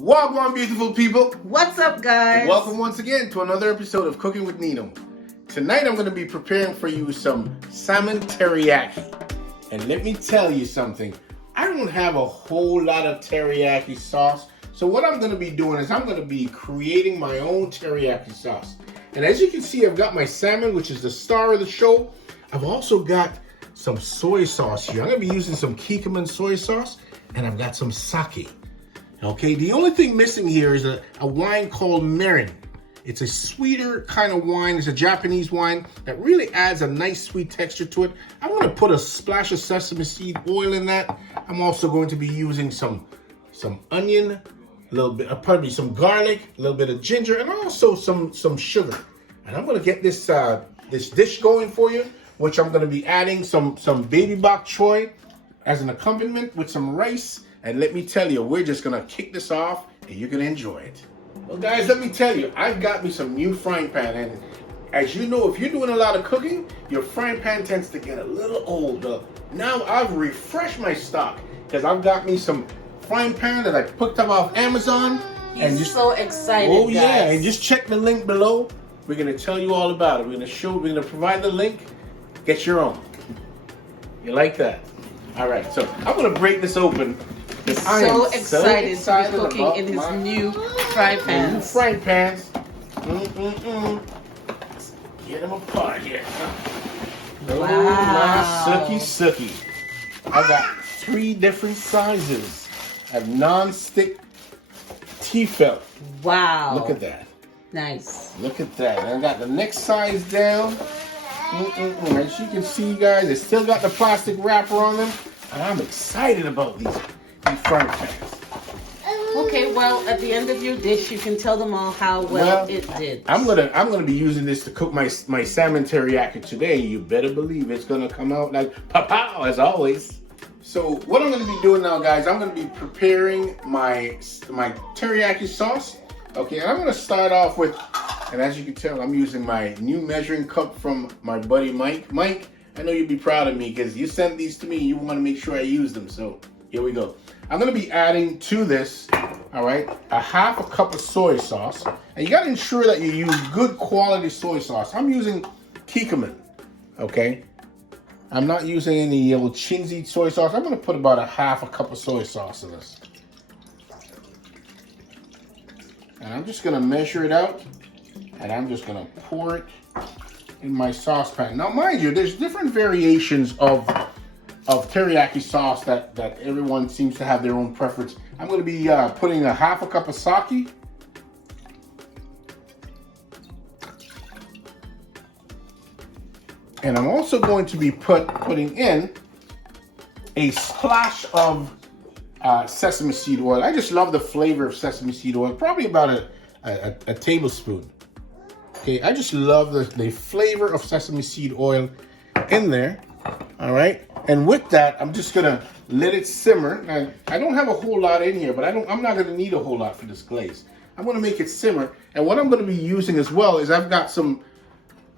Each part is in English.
Welcome, beautiful people. What's up, guys? Welcome once again to another episode of Cooking with Nino. Tonight I'm going to be preparing for you some salmon teriyaki. And let me tell you something. I don't have a whole lot of teriyaki sauce. So what I'm going to be doing is I'm going to be creating my own teriyaki sauce. And as you can see, I've got my salmon, which is the star of the show. I've also got some soy sauce here. I'm going to be using some kikkoman soy sauce, and I've got some sake. Okay, the only thing missing here is a wine called mirin. It's a sweeter kind of wine. It's a Japanese wine that really adds a nice sweet texture to it. I'm going to put a splash of sesame seed oil in that. I'm also going to be using some onion, a little bit, some garlic, a little bit of ginger, and also some sugar. And I'm going to get this this dish going for you, which I'm going to be adding some baby bok choy as an accompaniment with some rice. And let me tell you, we're just gonna kick this off and you're gonna enjoy it. Well guys, let me tell you, I've got me some new frying pan, and as you know, if you're doing a lot of cooking, your frying pan tends to get a little old. Now I've refreshed my stock because I've got me some frying pan that I picked up off Amazon. He's so excited, oh yeah, guys. and just check the link below. We're gonna tell you all about it. We're gonna provide the link. Get your own. You like that? All right, so I'm gonna break this open. He's so excited to be cooking in his new frying pans. New frying pans. Get them apart here. Wow. Oh, my sookie. I got 3 different sizes of non-stick T-felt. Wow. Look at that. Nice. Look at that. And I got the next size down. As you can see, guys, they still got the plastic wrapper on them. And I'm excited about these frying pans. Okay, well, at the end of your dish, you can tell them all how well it did. I'm gonna be using this to cook my salmon teriyaki today. You better believe it's gonna come out like pow as always. So what I'm gonna be doing now, guys, I'm gonna be preparing my teriyaki sauce. Okay, and I'm gonna start off with, and as you can tell, I'm using my new measuring cup from my buddy Mike. Mike, I know you'd be proud of me because you sent these to me. You want to make sure I use them. So here we go. I'm going to be adding to this, all right, a half a cup of soy sauce. And you got to ensure that you use good quality soy sauce. I'm using kikkoman, okay? I'm not using any old chinsy soy sauce. I'm going to put about a half a cup of soy sauce in this. And I'm just going to measure it out. And I'm just going to pour it in my saucepan. Now, mind you, there's different variations of teriyaki sauce that everyone seems to have their own preference. I'm going to be putting a half a cup of sake. And I'm also going to be putting in a splash of sesame seed oil. I just love the flavor of sesame seed oil, probably about a tablespoon. Okay, I just love the flavor of sesame seed oil in there. All right, and with that, I'm just gonna let it simmer. Now, I don't have a whole lot in here, but I'm not gonna need a whole lot for this glaze. I'm gonna make it simmer, and what I'm gonna be using as well is I've got some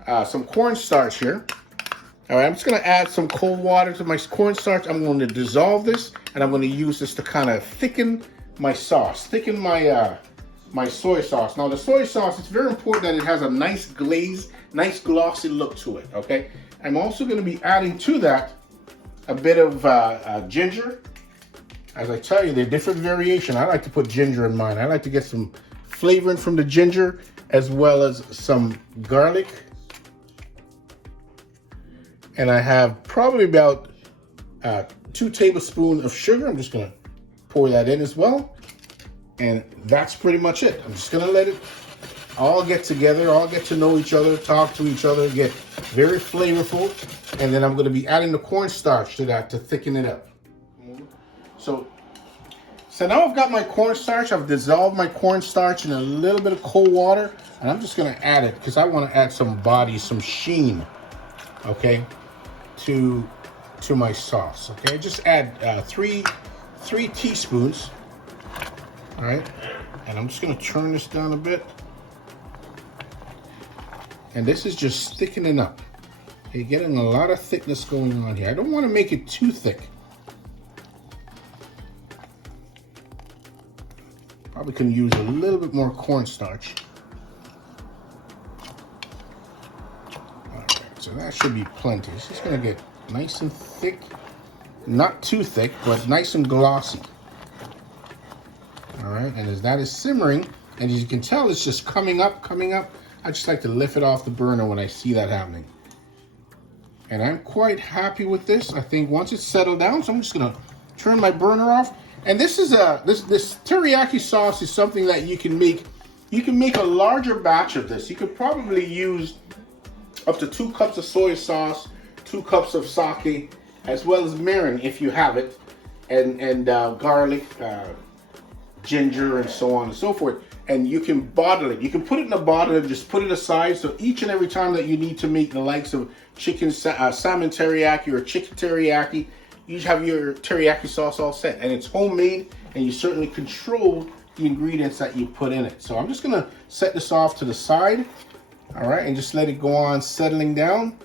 cornstarch here. All right, I'm just gonna add some cold water to my cornstarch. I'm going to dissolve this, and I'm gonna use this to kind of thicken my sauce, thicken my my soy sauce. Now the soy sauce, it's very important that it has a nice glaze, nice glossy look to it, okay? I'm also gonna be adding to that a bit of ginger. As I tell you, there are different variations. I like to put ginger in mine. I like to get some flavoring from the ginger as well as some garlic. And I have probably about 2 tablespoons of sugar. I'm just gonna pour that in as well. And that's pretty much it. I'm just gonna let it all get together, all get to know each other, talk to each other, get very flavorful. And then I'm gonna be adding the cornstarch to that to thicken it up. So now I've got my cornstarch. I've dissolved my cornstarch in a little bit of cold water. And I'm just gonna add it because I wanna add some body, some sheen, okay, to my sauce, okay? Just add three teaspoons. All right, and I'm just gonna turn this down a bit. And this is just thickening up. You're getting a lot of thickness going on here. I don't want to make it too thick. Probably can use a little bit more cornstarch. Alright, so that should be plenty. It's just gonna get nice and thick. Not too thick, but nice and glossy. Alright, and as that is simmering, and as you can tell, it's just coming up. I just like to lift it off the burner when I see that happening. And I'm quite happy with this. I think once it's settled down, so I'm just gonna turn my burner off. And this is this teriyaki sauce is something that you can make. You can make a larger batch of this. You could probably use up to 2 cups of soy sauce, 2 cups of sake, as well as mirin if you have it, and garlic, ginger, and so on and so forth. And you can bottle it. You can put it in a bottle and just put it aside. So each and every time that you need to make the likes of salmon teriyaki or chicken teriyaki, you have your teriyaki sauce all set. And it's homemade, and you certainly control the ingredients that you put in it. So I'm just gonna set this off to the side, all right, and just let it go on settling down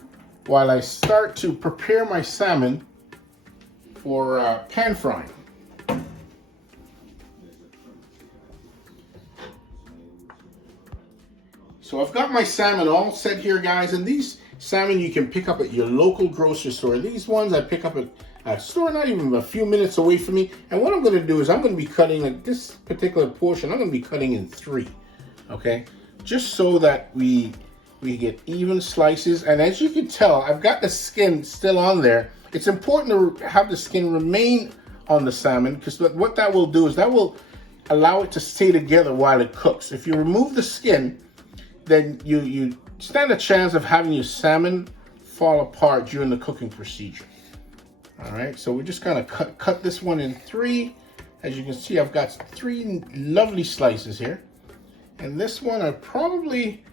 while I start to prepare my salmon for pan frying. So I've got my salmon all set here, guys, and these salmon you can pick up at your local grocery store. These ones I pick up at a store not even a few minutes away from me. And what I'm going to do is I'm going to be cutting, like this particular portion, I'm going to be cutting in 3, okay? Just so that we get even slices. And as you can tell, I've got the skin still on there. It's important to have the skin remain on the salmon, because what that will do is that will allow it to stay together while it cooks. If you remove the skin, then you stand a chance of having your salmon fall apart during the cooking procedure. All right, so we're just gonna cut this one in 3. As you can see, I've got 3 lovely slices here. And this one it's probably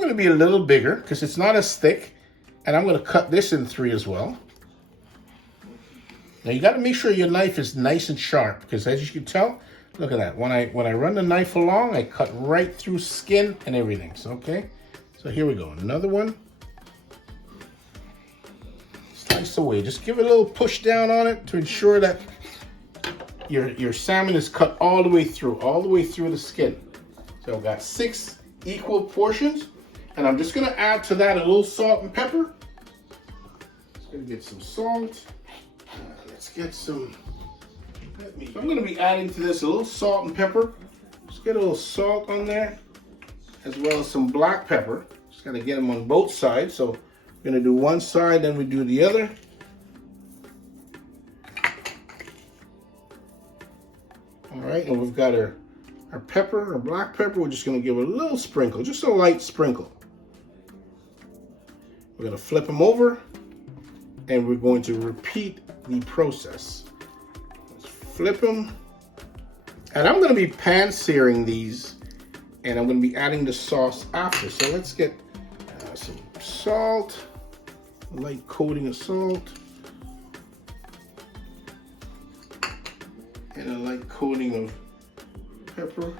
gonna be a little bigger because it's not as thick. And I'm gonna cut this in 3 as well. Now you gotta make sure your knife is nice and sharp, because as you can tell, look at that. When I run the knife along, I cut right through skin and everything. So, okay. So here we go. Another one. Slice away. Just give it a little push down on it to ensure that your salmon is cut all the way through the skin. So I've got 6 equal portions, and I'm just gonna add to that a little salt and pepper. Just gonna get some salt. Let's get some. So I'm going to be adding to this a little salt and pepper. Just get a little salt on there, as well as some black pepper. Just got to get them on both sides. So we're going to do one side, then we do the other. All right, and we've got our pepper, our black pepper. We're just going to give it a little sprinkle, just a light sprinkle. We're going to flip them over, and we're going to repeat the process. Flip them, and I'm going to be pan searing these, and I'm going to be adding the sauce after. So let's get some salt, a light coating of salt, and a light coating of pepper,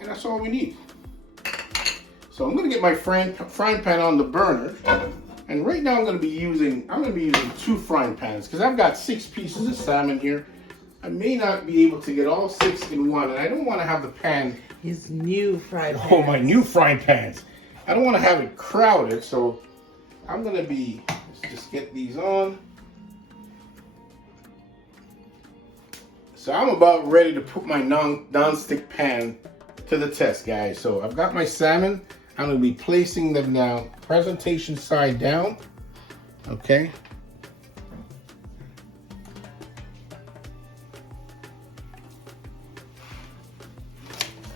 and that's all we need. So I'm going to get my frying pan on the burner. And right now I'm going to be using 2 frying pans, because I've got 6 pieces of salmon here. I may not be able to get all 6 in one, and I don't want to have the pan. His new frying pan. Oh, my new frying pans. I don't want to have it crowded, so I'm going to be, let's just get these on. So I'm about ready to put my non-stick pan to the test, guys. So I've got my salmon. I'm going to be placing them now, presentation side down, okay?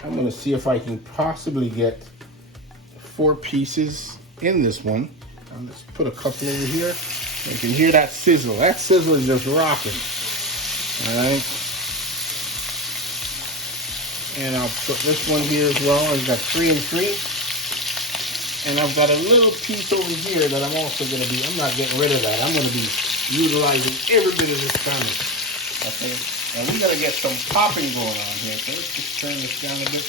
I'm going to see if I can possibly get 4 pieces in this one. Let's put a couple over here. You can hear that sizzle. That sizzle is just rocking, all right? And I'll put this one here as well. I've got 3 and 3. And I've got a little piece over here that I'm also going to be, I'm not getting rid of that. I'm going to be utilizing every bit of this salmon. Okay, and we got to get some popping going on here. So let's just turn this down a bit.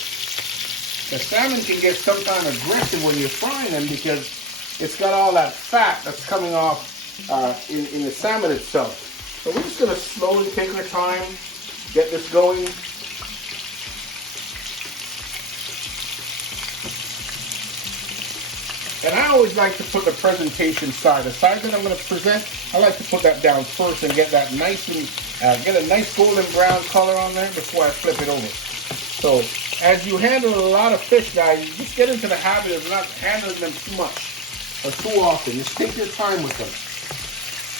The salmon can get sometimes aggressive when you're frying them, because it's got all that fat that's coming off in the salmon itself. So we're just gonna slowly take our time, get this going. And I always like to put the presentation side. The side that I'm going to present, I like to put that down first and get that nice and get a nice golden brown color on there before I flip it over. So as you handle a lot of fish, guys, you just get into the habit of not handling them too much or too often. Just take your time with them.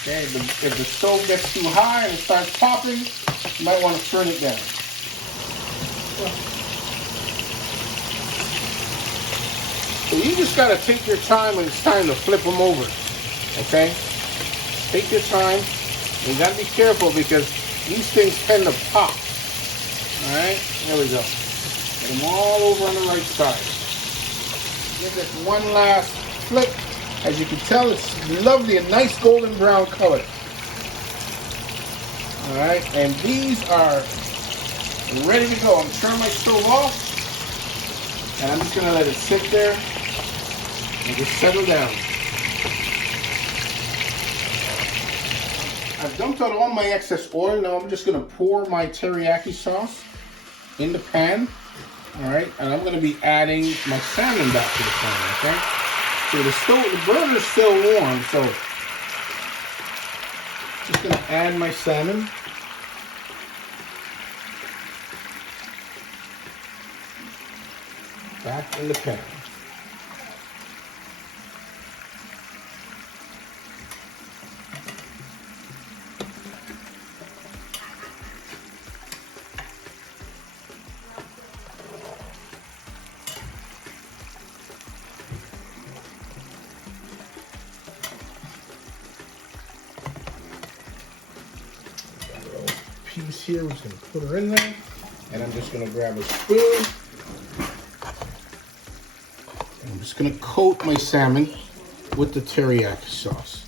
Okay, if the stove gets too high and it starts popping, you might want to turn it down. So you just got to take your time when it's time to flip them over, okay? Take your time. You got to be careful because these things tend to pop. All right, there we go. Get them all over on the right side. Give this one last flip. As you can tell, it's lovely, a nice golden brown color. All right, and these are ready to go. I'm turning my stove off, and I'm just gonna let it sit there and just settle down. I've dumped out all my excess oil. Now I'm just gonna pour my teriyaki sauce in the pan. All right, and I'm gonna be adding my salmon back to the pan, okay? So the burner's still warm, so just gonna add my salmon. Back in the pan. Piece here, we're just gonna put her in there, and I'm just gonna grab a spoon. And I'm just gonna coat my salmon with the teriyaki sauce.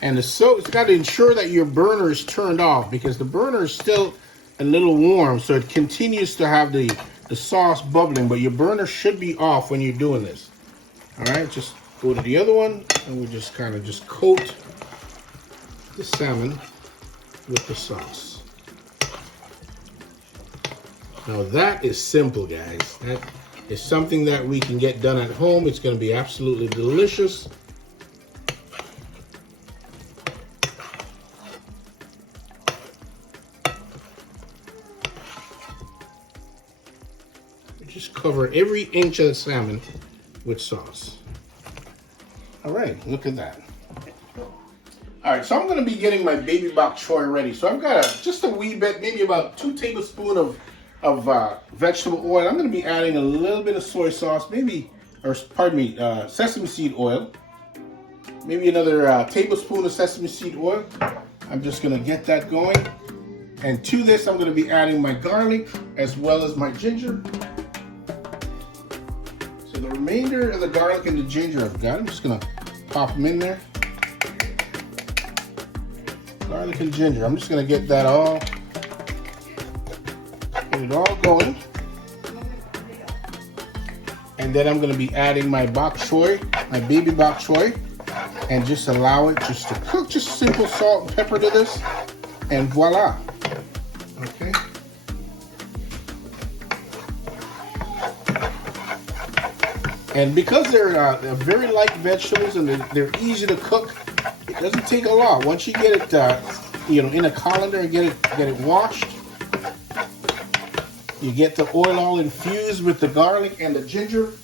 And it's got to ensure that your burner is turned off because the burner is still a little warm, so it continues to have the sauce bubbling, but your burner should be off when you're doing this. All right, just go to the other one, and we just kind of just coat the salmon with the sauce. Now that is simple, guys. That is something that we can get done at home. It's going to be absolutely delicious. Just cover every inch of the salmon with sauce. All right, look at that. All right, so I'm gonna be getting my baby bok choy ready. So I've got just a wee bit, maybe about 2 tablespoons of vegetable oil. I'm gonna be adding a little bit of soy sauce, sesame seed oil. Maybe another tablespoon of sesame seed oil. I'm just gonna get that going. And to this, I'm gonna be adding my garlic as well as my ginger. The remainder of the garlic and the ginger I've got, I'm just gonna pop them in there. Garlic and ginger, I'm just gonna get that all, get it all going. And then I'm gonna be adding my bok choy, my baby bok choy, and just allow it just to cook. Just simple salt and pepper to this, and voila. Okay. And because they're very light vegetables and they're easy to cook, it doesn't take a lot. Once you get it, in a colander and get it washed, you get the oil all infused with the garlic and the ginger,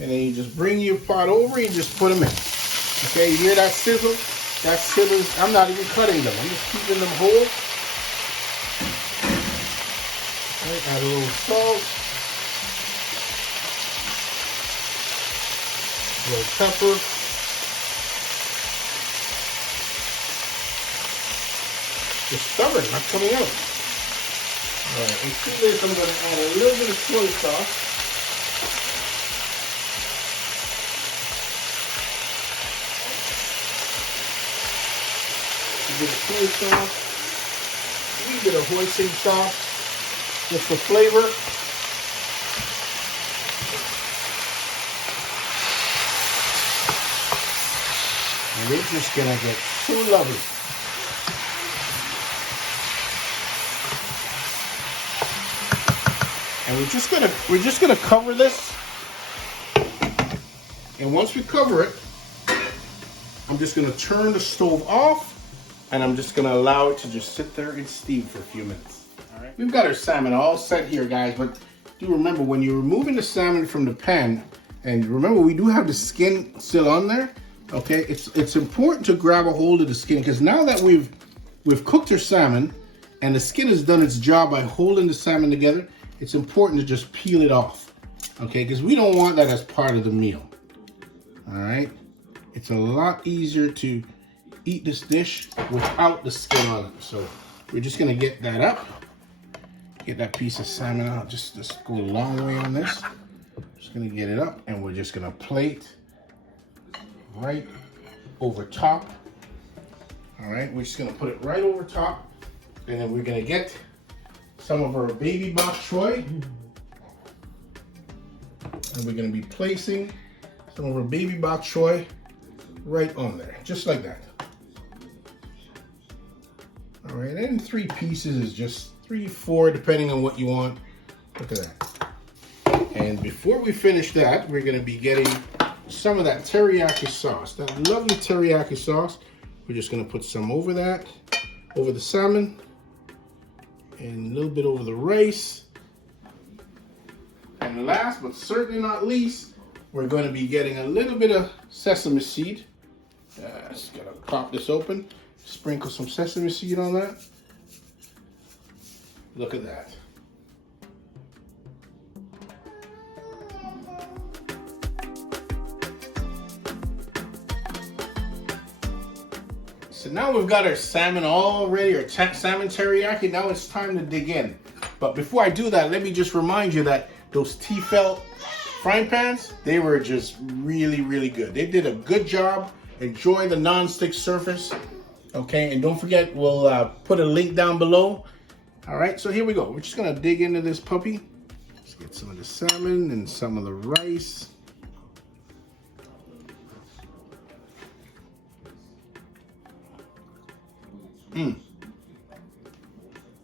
and then you just bring your pot over and you just put them in. Okay, you hear that sizzle? That sizzles. I'm not even cutting them. I'm just keeping them whole. Add a little salt, a little pepper, it's stubborn, not coming out. All right, and to this I'm going to add a little bit of soy sauce. A bit of soy sauce. bit of hoisin sauce just for flavor. And we're just gonna get so lovely. And we're just gonna cover this. And once we cover it, I'm just gonna turn the stove off and I'm just gonna allow it to just sit there and steam for a few minutes. All right. We've got our salmon all set here, guys, but do remember when you're removing the salmon from the pan, and remember we do have the skin still on there, okay? It's important to grab a hold of the skin because now that we've cooked our salmon and the skin has done its job by holding the salmon together, it's important to just peel it off, okay? Because we don't want that as part of the meal, all right? It's a lot easier to eat this dish without the skin on it. So we're just gonna get that up, get that piece of salmon out, just go a long way on this. Just gonna get it up and we're just gonna plate right over top. All right, we're just gonna put it right over top, and then we're gonna get some of our baby bok choy, and we're gonna be placing some of our baby bok choy right on there, just like that. All right, and 3 pieces is just 3, 4, depending on what you want. Look at that. And before we finish that, we're gonna be getting some of that teriyaki sauce, that lovely teriyaki sauce. We're just gonna put some over that, over the salmon, and a little bit over the rice. And last but certainly not least, we're going to be getting a little bit of sesame seed. Just gonna pop this open, sprinkle some sesame seed on that. Look at that. So now we've got our salmon all ready, our salmon teriyaki. Now it's time to dig in. But before I do that, let me just remind you that those T-felt frying pans, they were just really, really good. They did a good job. Enjoy the non-stick surface. Okay, and don't forget, we'll put a link down below. All right, so here we go. We're just gonna dig into this puppy. Let's get some of the salmon and some of the rice.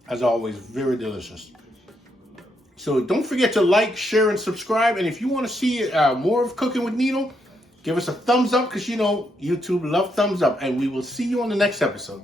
As always, very delicious. So don't forget to like, share, and subscribe. And if you want to see more of Cooking with Nino, give us a thumbs up because you know YouTube love thumbs up. And we will see you on the next episode.